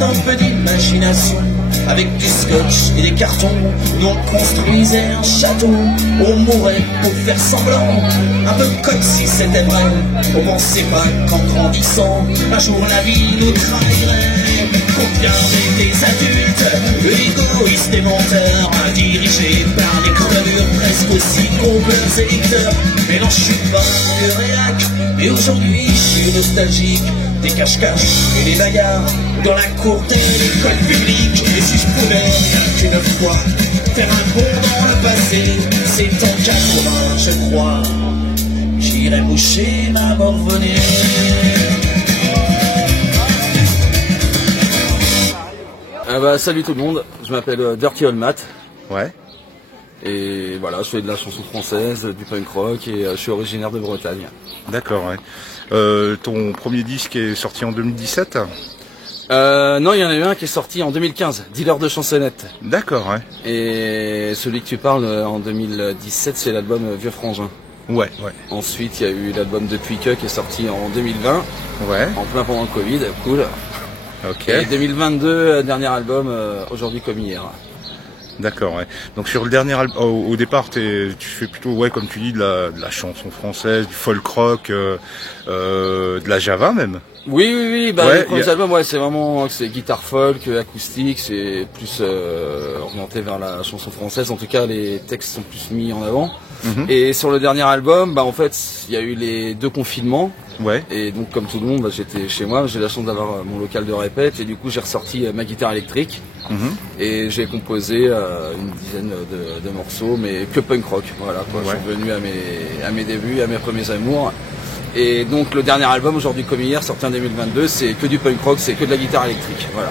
juste un peu d'imagination. Avec du scotch et des cartons, nous on construisait un château. On mourait pour faire semblant, un peu comme si c'était vrai. On pensait pas qu'en grandissant, un jour la vie nous trahirait. Combien des adultes, égoïstes et menteurs, dirigés par des crevures presque aussi gros que les électeurs. Mais non, je suis pas le réac, et aujourd'hui je suis nostalgique des cache-cache et des bagarres dans la cour de l'école publique. Et si je pouvais rien qu'une fois faire un bond dans le passé, c'est en 80 je crois, j'irais boucher ma morvonnée. Salut tout le monde, je m'appelle Dirty Old Matt. Ouais. Et voilà, je fais de la chanson française, du punk rock et je suis originaire de Bretagne. D'accord, ouais. Ton premier disque est sorti en 2017 ? Non, il y en a eu un qui est sorti en 2015, Dealer de chansonnettes. D'accord, ouais. Et celui que tu parles en 2017, c'est l'album Vieux Frangin. Ouais, ouais. Ensuite, il y a eu l'album Depuis que qui est sorti en 2020. Ouais. En plein pendant le Covid, cool. Ok. Et 2022, dernier album, Aujourd'hui comme hier. D'accord, ouais. Donc sur le dernier album, au départ, tu fais plutôt, ouais, comme tu dis, de la chanson française, du folk rock, de la Java même. Oui, Ouais, les premiers albums, ouais, c'est vraiment, c'est guitare folk, acoustique, c'est plus orienté vers la chanson française. En tout cas, les textes sont plus mis en avant. Et sur le dernier album, en fait, il y a eu les 2 confinements. Ouais. Et donc, comme tout le monde, j'étais chez moi. J'ai la chance d'avoir mon local de répète. Et du coup, j'ai ressorti ma guitare électrique. Et j'ai composé une dizaine de morceaux, mais que punk rock. Voilà, quoi. Ouais. Je suis revenu à mes débuts, à mes premiers amours. Et donc, le dernier album, Aujourd'hui comme hier, sorti en 2022, c'est que du punk rock, c'est que de la guitare électrique. Voilà.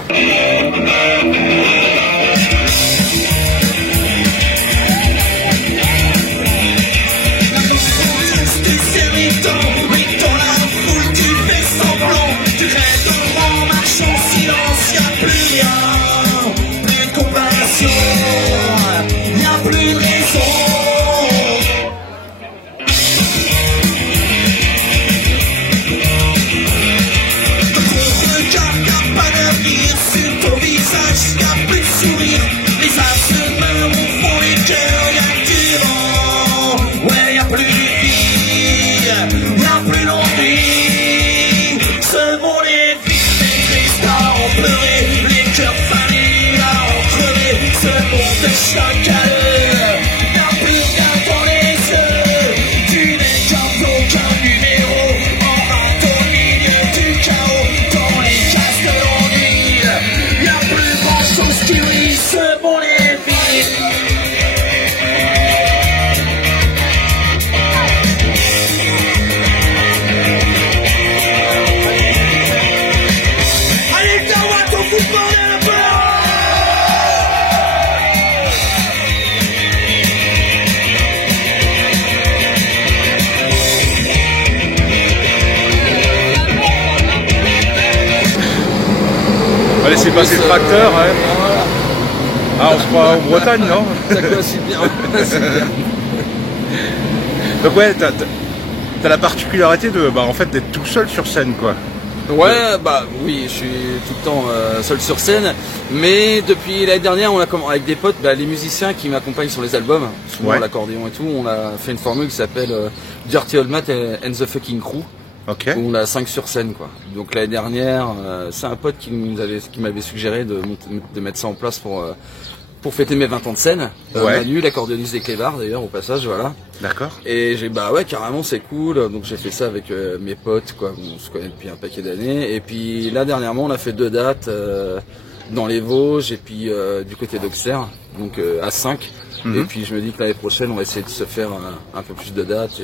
Laissez passer le tracteur, ouais. Voilà. Ah, on se croit en Bretagne, non? Ça coïncide bien. Donc ouais, t'as la particularité de, en fait, d'être tout seul sur scène, quoi. Ouais, oui, je suis tout le temps seul sur scène, mais depuis l'année dernière, on a avec des potes, les musiciens qui m'accompagnent sur les albums, souvent l'accordéon et tout, on a fait une formule qui s'appelle Dirty Old Matt and the Fucking Crew. Okay. Où on a 5 sur scène, quoi. Donc l'année dernière, c'est un pote qui m'avait suggéré de mettre ça en place pour fêter mes 20 ans de scène. Manu, l'accordéoniste des Clébards d'ailleurs, au passage, voilà. D'accord. Et j'ai ouais, carrément, c'est cool. Donc j'ai fait ça avec mes potes, quoi. On se connaît depuis un paquet d'années. Et puis là, dernièrement, on a fait 2 dates dans les Vosges et puis du côté d'Auxerre, donc à 5. Et puis je me dis que l'année prochaine, on va essayer de se faire un peu plus de dates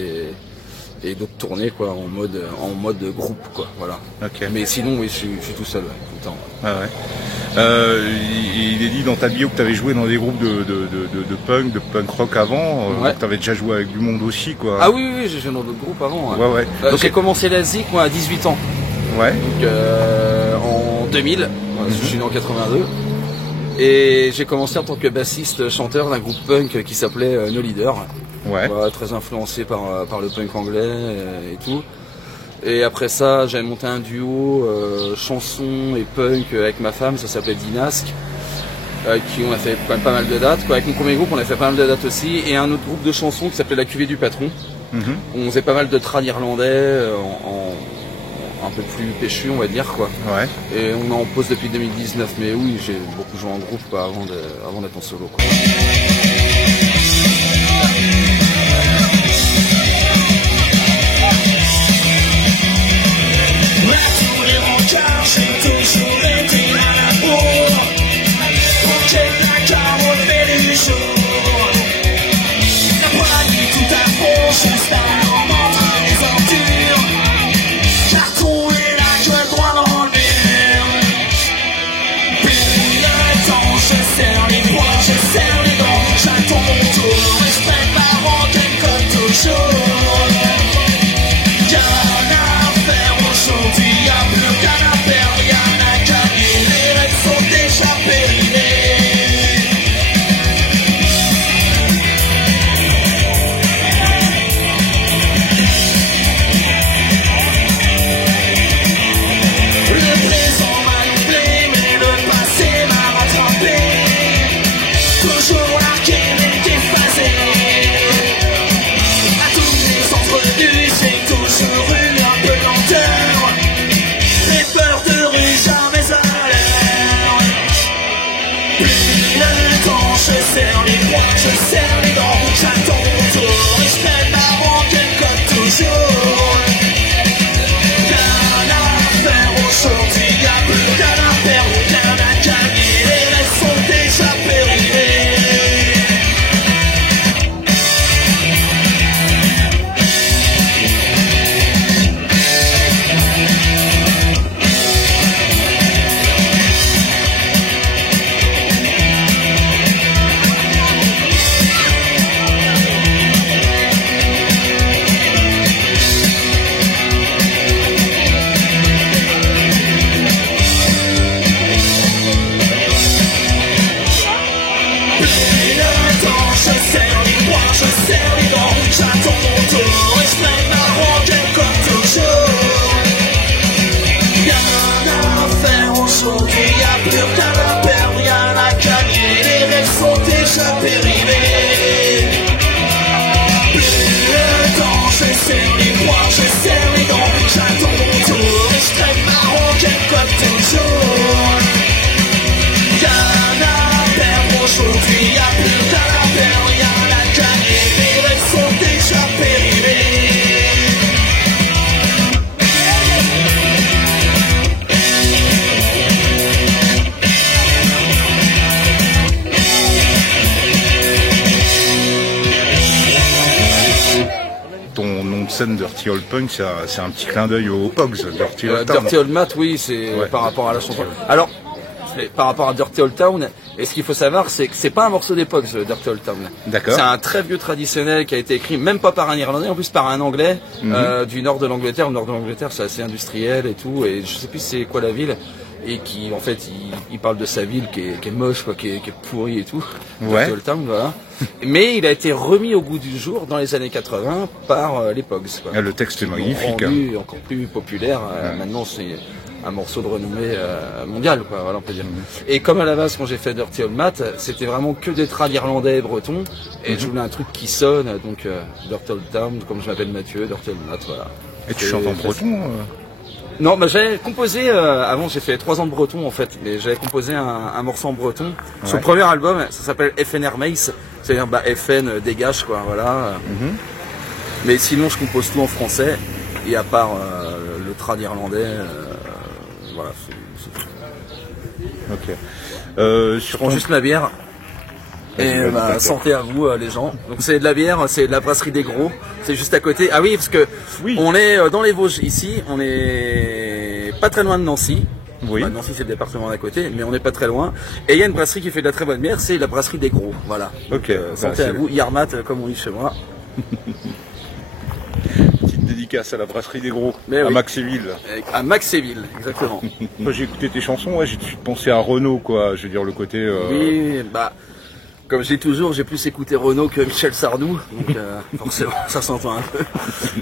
et d'autres tournées, quoi, en mode groupe, quoi, voilà. Okay. Mais sinon, oui, je suis tout seul, tout le temps. Ah ouais. Il est dit dans ta bio que tu avais joué dans des groupes de punk rock avant, que tu avais déjà joué avec du monde aussi, quoi. Ah oui, j'ai joué dans d'autres groupes avant. Ouais. Donc j'ai commencé la Zik, moi, à 18 ans. Ouais. Donc en 2000, je suis né en 82. Et j'ai commencé en tant que bassiste chanteur d'un groupe punk qui s'appelait No Leader. Ouais. Voilà, très influencé par le punk anglais et tout. Et après ça, j'avais monté un duo chanson et punk avec ma femme, ça s'appelait Dinasque, qui on a fait quand même pas mal de dates. Quoi. Avec mon premier groupe, on a fait pas mal de dates aussi, et un autre groupe de chansons qui s'appelait La Cuvée du Patron. On faisait pas mal de trad irlandais, un peu plus péchu, on va dire, quoi. Ouais. Et on est en pause depuis 2019, mais oui, j'ai beaucoup joué en groupe quoi, avant d'être en solo. Quoi. Scène Dirty Old Punk, c'est un petit clin d'œil aux Pogs. Dirty Old Mat, oui, c'est par rapport à la chanson. Alors, par rapport à Dirty Old Town, et ce qu'il faut savoir, c'est que c'est pas un morceau des Pogs, Dirty Old Town. D'accord. C'est un très vieux traditionnel qui a été écrit, même pas par un Irlandais, en plus par un Anglais du nord de l'Angleterre. Le nord de l'Angleterre, c'est assez industriel et tout, et je sais plus c'est quoi la ville. Et qui, en fait, il parle de sa ville qui est moche, quoi, qui est pourrie et tout. Ouais. Dirty Old Town, voilà. Mais il a été remis au goût du jour dans les années 80 par les Pogs. Quoi. Le texte est magnifique. Rendu encore plus populaire. Maintenant, c'est un morceau de renommée mondiale, quoi. Voilà, on peut dire. Et comme à la base, quand j'ai fait Dirty Old Mat, c'était vraiment que des trad irlandais et bretons. Et je voulais un truc qui sonne, donc Dirty Old Town, comme je m'appelle Mathieu, Dirty Old Mat, voilà. Et tu chantes en breton Non, bah, j'avais composé, avant j'ai fait 3 ans de breton en fait, mais j'avais composé un morceau en breton. Son premier album, ça s'appelle FNR Mace, c'est-à-dire FN dégage quoi, voilà. Mais sinon je compose tout en français, et à part le trad irlandais, voilà, c'est tout. Ok. Je prends juste ma bière. Et bah, santé à vous les gens. Donc c'est de la bière, c'est de la brasserie des Gros. C'est juste à côté. Ah oui, parce que on est dans les Vosges ici. On est pas très loin de Nancy. Oui. Bah, Nancy c'est le département d'à côté, mais on n'est pas très loin. Et il y a une brasserie qui fait de la très bonne bière, c'est la brasserie des Gros. Voilà. Ok. Santé à vous. Yarmat comme on dit chez moi. Petite dédicace à la brasserie des Gros, mais à oui. Maxéville. À Maxéville, exactement. Moi j'ai écouté tes chansons, j'ai tout de suite pensé à Renaud quoi. Je veux dire le côté. Oui, bah. Comme je dis toujours, j'ai plus écouté Renaud que Michel Sardou, donc forcément ça s'entend un peu.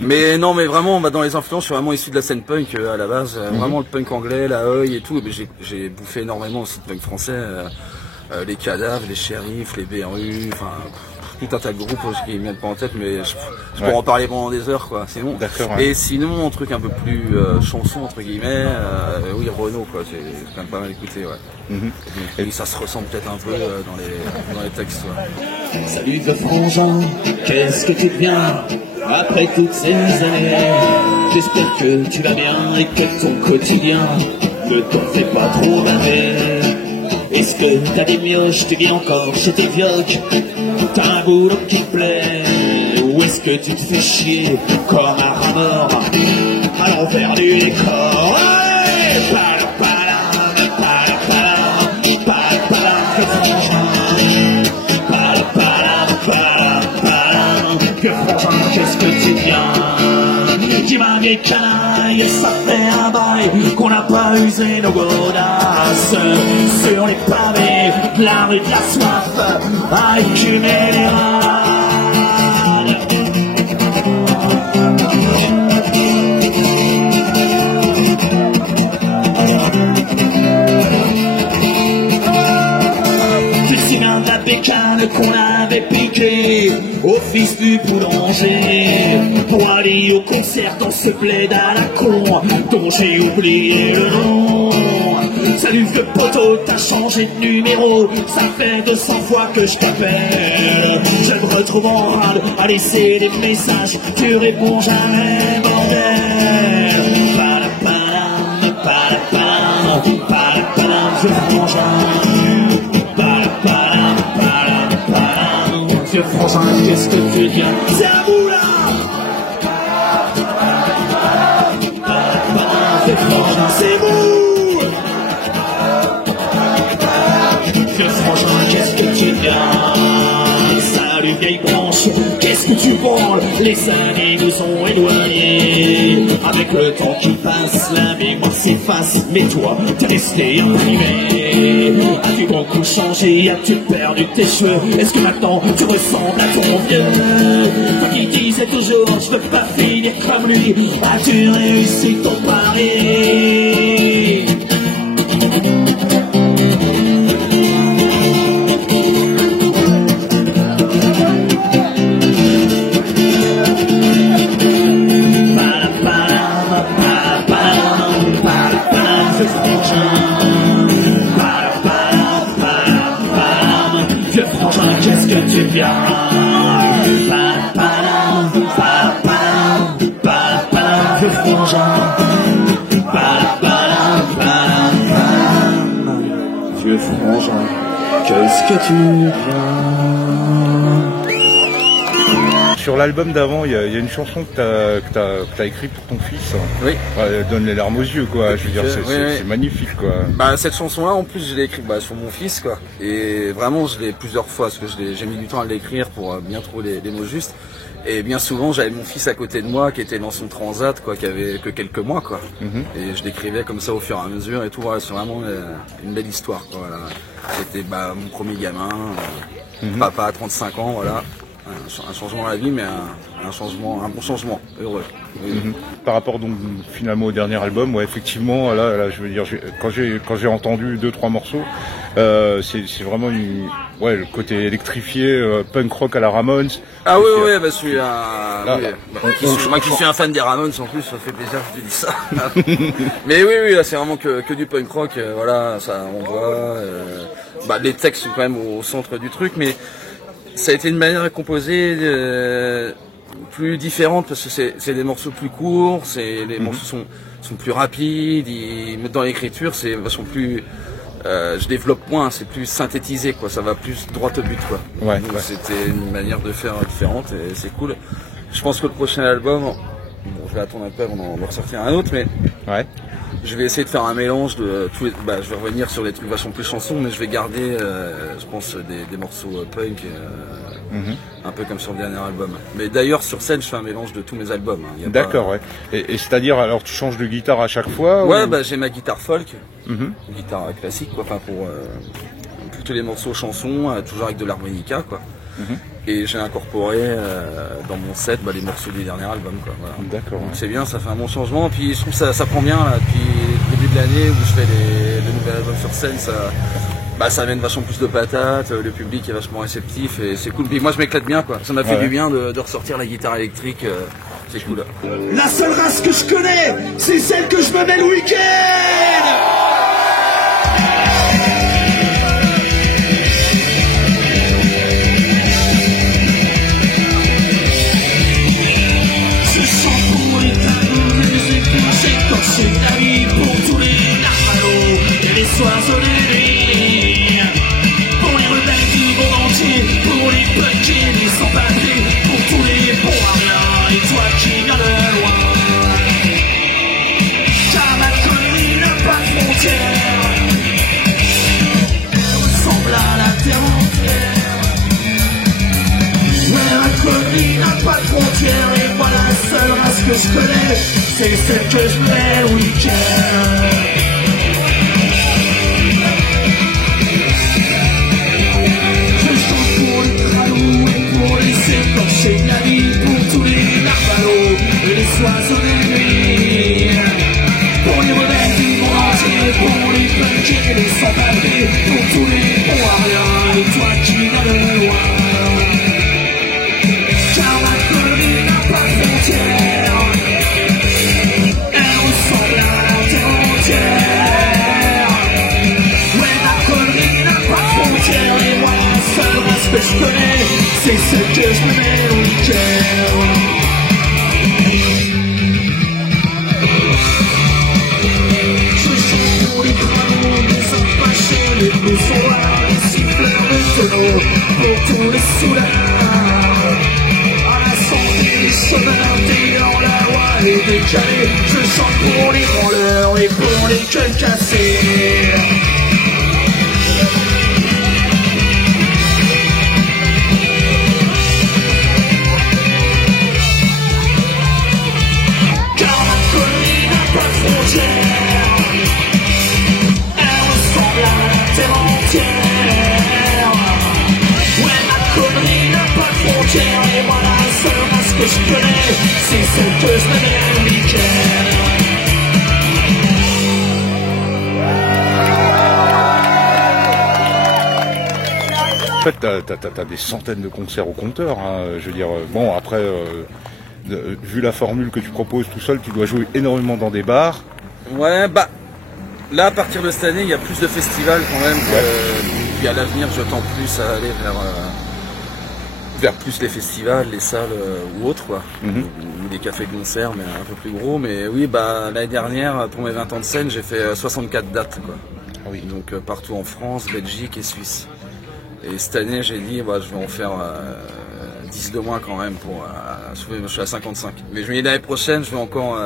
Mais non, mais vraiment, dans les influences, je suis vraiment issu de la scène punk à la base, vraiment le punk anglais, la Oi et tout. J'ai bouffé énormément aussi de punk français, les Cadavres, les Shérifs, les BRU, enfin tout un tas de groupes qui me viennent pas en tête, mais je pourrais en parler pendant des heures, quoi. Sinon. Ouais. Et sinon, un truc un peu plus chanson entre guillemets, oui Renaud, quoi. J'ai quand même pas mal écouté, ouais. Et ça se ressent peut-être un peu dans les textes. Ouais. Salut le frangin, qu'est-ce que tu deviens après toutes ces années? J'espère que tu vas bien et que ton quotidien ne t'en fait pas trop baver. Est-ce que t'as des mioches, tu vis encore chez tes vioques? T'as un boulot qui te plaît? Ou est-ce que tu te fais chier comme un rat mort à l'envers du décor? Que frangin, qu'est-ce que tu viens? Dis-moi mes canailles, ça fait un bail qu'on n'a pas usé nos godasses sur les pavés de la rue de la soif à écumer les rats. Tu te souviens de la bécane qu'on avait piquée au fils du boulanger pour aller au concert dans ce bled à la con dont j'ai oublié le nom. Salut vieux poteau, t'as changé de numéro, ça fait 200 fois que je t'appelle. Je me retrouve en rade à laisser des messages, tu réponds jamais, bordel. Palapalam, palapalam, palapalam, je frangin. Palapalam, palapalam, je frangin, qu'est-ce que tu viens? C'est à vous là! Palapalam, je frangin, c'est vous! Que frangin, qu'est-ce que tu viens? Salut vieille branche, qu'est-ce que tu branles? Les années nous ont éloignés. Avec le temps qui passe, la mémoire s'efface. Mais toi, t'es resté imprimé. As-tu beaucoup changé? As-tu perdu tes cheveux? Est-ce que maintenant tu ressembles à ton vieux? Toi qui disais toujours, je veux pas finir comme lui. As-tu réussi ton pari? Vieux frangin, qu'est-ce que tu viens? Vieux frangin, vieux frangin, qu'est-ce que tu viens? Sur l'album d'avant, il y a une chanson que t'as écrite pour ton fils. Oui. Elle donne les larmes aux yeux, quoi. Je veux dire, c'est magnifique, quoi. Bah, cette chanson-là, en plus, je l'ai écrite sur mon fils, quoi. Et vraiment, je l'ai plusieurs fois, parce que j'ai mis du temps à l'écrire pour bien trouver les mots justes. Et bien souvent, j'avais mon fils à côté de moi, qui était dans son transat, quoi, qui avait que quelques mois, quoi. Et je l'écrivais comme ça au fur et à mesure et tout. Voilà, c'est vraiment une belle histoire, quoi. Voilà. C'était mon premier gamin, papa à 35 ans, voilà. Un changement à la vie, mais un bon changement, heureux. Oui. Par rapport donc finalement au dernier album, ouais, effectivement, là, je veux dire, quand j'ai entendu 2-3 morceaux, c'est vraiment le côté électrifié, punk rock à la Ramones. Ah oui, bah celui-là. Moi qui suis un fan des Ramones, en plus, ça fait plaisir que tu dis ça. Mais oui, là c'est vraiment que du punk rock, voilà, ça on voit. Les textes sont quand même au centre du truc, mais ça a été une manière de composer plus différente parce que c'est des morceaux plus courts, les morceaux sont plus rapides, dans l'écriture c'est vachement plus je développe moins, c'est plus synthétisé, quoi, ça va plus droit au but, quoi. Ouais. C'était une manière de faire différente et c'est cool. Je pense que le prochain album, je vais attendre un peu avant d'en ressortir un autre, mais ouais. Je vais essayer de faire un mélange de tous les. Je vais revenir sur des trucs vachement plus chansons, mais je vais garder, je pense, des morceaux punk, un peu comme sur le dernier album. Mais d'ailleurs, sur scène, je fais un mélange de tous mes albums. Hein. D'accord, ouais. Et c'est-à-dire, alors, tu changes de guitare à chaque fois? Ouais, j'ai ma guitare folk, guitare classique, quoi, enfin pour toutes les morceaux chansons, toujours avec de l'harmonica, quoi. Et j'ai incorporé dans mon set les morceaux du dernier album, quoi. Voilà. D'accord. Donc c'est bien, ça fait un bon changement. Puis je trouve que ça prend bien là, depuis le début de l'année où je fais le nouvel album sur scène, ça amène vachement plus de patates, le public est vachement réceptif et c'est cool. Puis moi je m'éclate bien, quoi. Ça m'a fait du bien de ressortir la guitare électrique, c'est cool. La seule race que je connais, c'est celle que je me mets le week-end. C'est la vie pour tous les narvalos et les oiseaux des nuits. Pour les rebelles du monde entier, pour les punkés, les sans-papiers, pour tous les bons à rien, et toi qui viens de loin. Car ma connerie n'a pas de frontières, elle ressemble à la terre entière. Mais ma connerie n'a pas de frontières, et moi la seule race que je connais, c'est celle que je mets le week-end. Je chante pour les cralous et pour les écorchés de la vie, pour tous les narvalos et les oiseaux des nuits. Pour les rebelles du monde entier, pour les punkés et les sans-papiers, pour tous les bons à rien, et toi qui viens de loin. Car ma connerie n'a pas de frontières, que je connais, c'est celle que je me mets au week-end. Je chante pour les dragons, les empachés, les bouffons, les siffleurs de tonneaux, pour tous les soulards. À la santé des chômeurs, des hors-la-loi et des calés. Je chante pour les branleurs et pour les gueules cassées. Et moi la seule race que je connais, c'est celle que je me mets le week-end. En fait, t'as des centaines de concerts au compteur, hein. Je veux dire, bon, après, vu la formule que tu proposes tout seul, tu dois jouer énormément dans des bars. Ouais, là, à partir de cette année, il y a plus de festivals quand même. Puis à l'avenir, je tends plus à aller vers plus les festivals, les salles ou autres, quoi. Ou des cafés-concerts, mais un peu plus gros. Mais oui, l'année dernière, pour mes 20 ans de scène, j'ai fait 64 dates, quoi. Ah oui. Donc partout en France, Belgique et Suisse. Et cette année, j'ai dit, je vais en faire 10 de moins quand même. Je suis à 55. Mais je me dis l'année prochaine, je vais encore...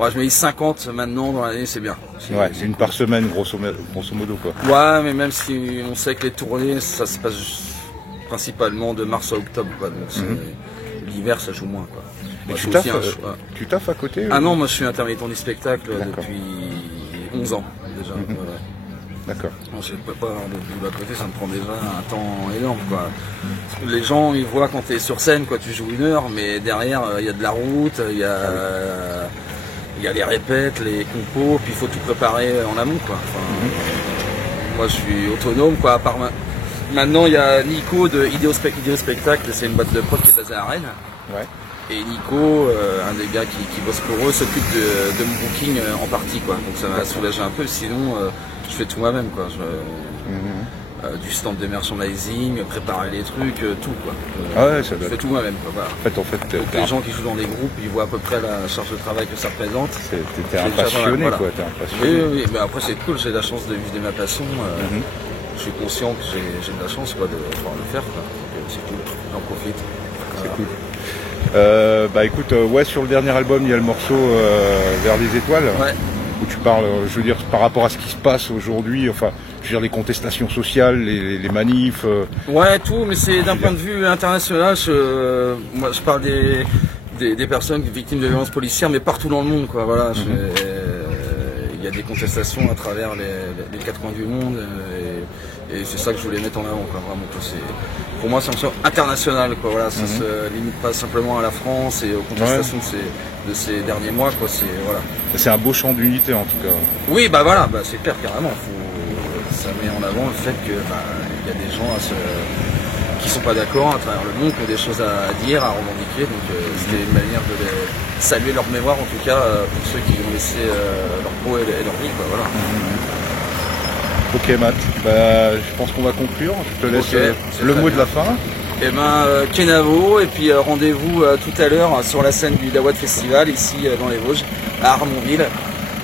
je me dis 50 maintenant dans l'année, c'est bien. C'est une par semaine, grosso modo, quoi. Ouais, mais même si on sait que les tournées, ça se passe principalement de mars à octobre, quoi. Donc l'hiver, ça joue moins, quoi. Mais tu taffes à côté? Ah non, moi je suis intermittent du spectacle depuis 11 ans déjà. D'accord. Non, je ne peux pas avoir de boulot à côté, ça me prend déjà un temps énorme, quoi. Les gens, ils voient quand tu es sur scène, quoi, tu joues 1 heure, mais derrière, il y a de la route, il y a les répètes, les compos, puis il faut tout préparer en amont, quoi. Moi, je suis autonome, quoi, à part maintenant, il y a Nico de Idéo Spectacle, c'est une boîte de prod qui est basée à Rennes. Ouais. Et Nico, un des gars qui bosse pour eux, s'occupe de mon booking en partie, quoi. Donc ça m'a soulagé un peu, sinon je fais tout moi-même, quoi. Du stand de merchandising, préparer les trucs, tout, quoi. Je fais tout moi-même, quoi. Voilà. En fait, les gens qui jouent dans les groupes, ils voient à peu près la charge de travail que ça représente. T'es un passionné, quoi. T'es un passionné. Oui, mais après c'est cool, j'ai la chance de vivre de ma passion. Je suis conscient que j'ai de la chance, quoi, de pouvoir le faire, quoi. C'est cool, j'en profite. C'est cool. Écoute, sur le dernier album, il y a le morceau Vers les étoiles, où tu parles, je veux dire, par rapport à ce qui se passe aujourd'hui, enfin, je veux dire, les contestations sociales, les manifs. Ouais, tout, mais c'est d'un point de vue international. Moi, je parle des personnes victimes de violences policières, mais partout dans le monde, quoi. Voilà, il y a des contestations à travers les 4 coins du monde. Et c'est ça que je voulais mettre en avant, quoi, vraiment. Pour moi, c'est un morceau international, quoi. Voilà, ça se limite pas simplement à la France et aux contestations de ces derniers mois, quoi. Voilà. C'est un beau chant d'unité, en tout cas. Oui, bah voilà, bah, c'est clair, carrément. Ça met en avant le fait que y a des gens qui sont pas d'accord à travers le monde, qui ont des choses à dire, à revendiquer. Donc c'était une manière de saluer leur mémoire, en tout cas, pour ceux qui ont laissé leur peau et leur vie, quoi. Voilà. Ok Matt, je pense qu'on va conclure. Je te laisse le mot de la fin. Et Kenavo, et puis rendez-vous tout à l'heure sur la scène du Dawad Festival, ici dans les Vosges, à Armonville.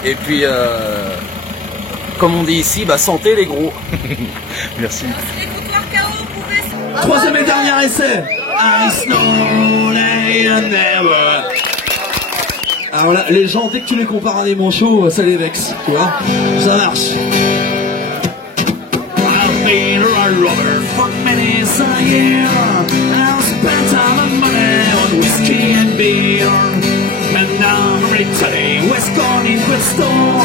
Et puis, comme on dit ici, santé les gros. Merci. Troisième et dernier essai. I slowly and never. Alors là, les gens, dès que tu les compares à des manchots, ça les vexe, tu vois. Ça marche. Been a robber for many a year. I've spent time and money on whiskey and beer. And now I'm returning West Corning to store.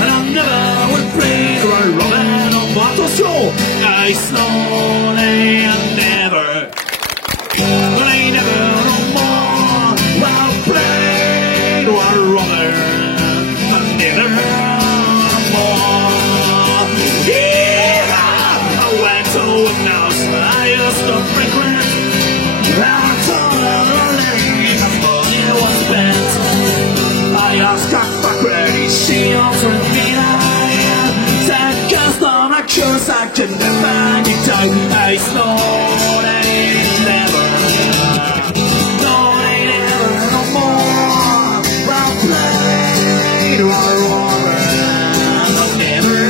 And I never will play a robber no more. Attention! I slowly and never. But I never no more. I'll play a robber. But never no more. I used to regret. I told her the money was spent. I asked her for credit, she offered me I said just on a curse I could never dictate. I slowly never. No, I never no more. I'll play to our war. No, never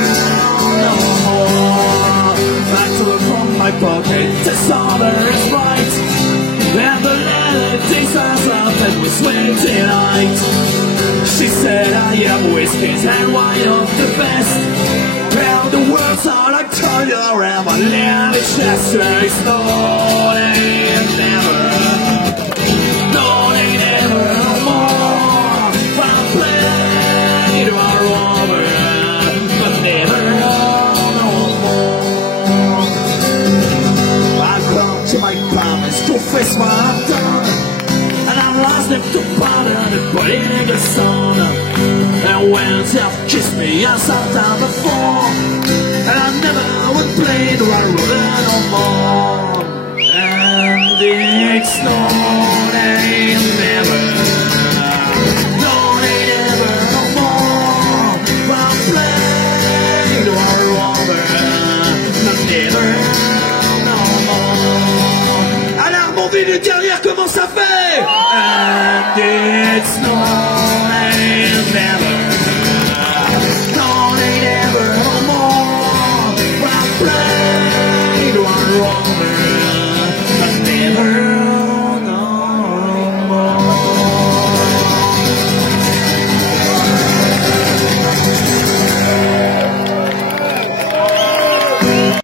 no more. I took from my pocket to summer's right. And the melodies are something with sweet delight. She said I am whiskies and wine of the best. And the words are like turn around my little chest. It's no, they never. No, they never no more. I'll play to our over, but never no more. I come to my promise to face what I've done. And I lost them to pardon and put in the sun. And when self kissed me, I sat down before. And I never would play the right road no more. And it's no, they never. No, they never no more. I'll play the right road, but never no more. Alors mon ville dernière comment ça fait? And it's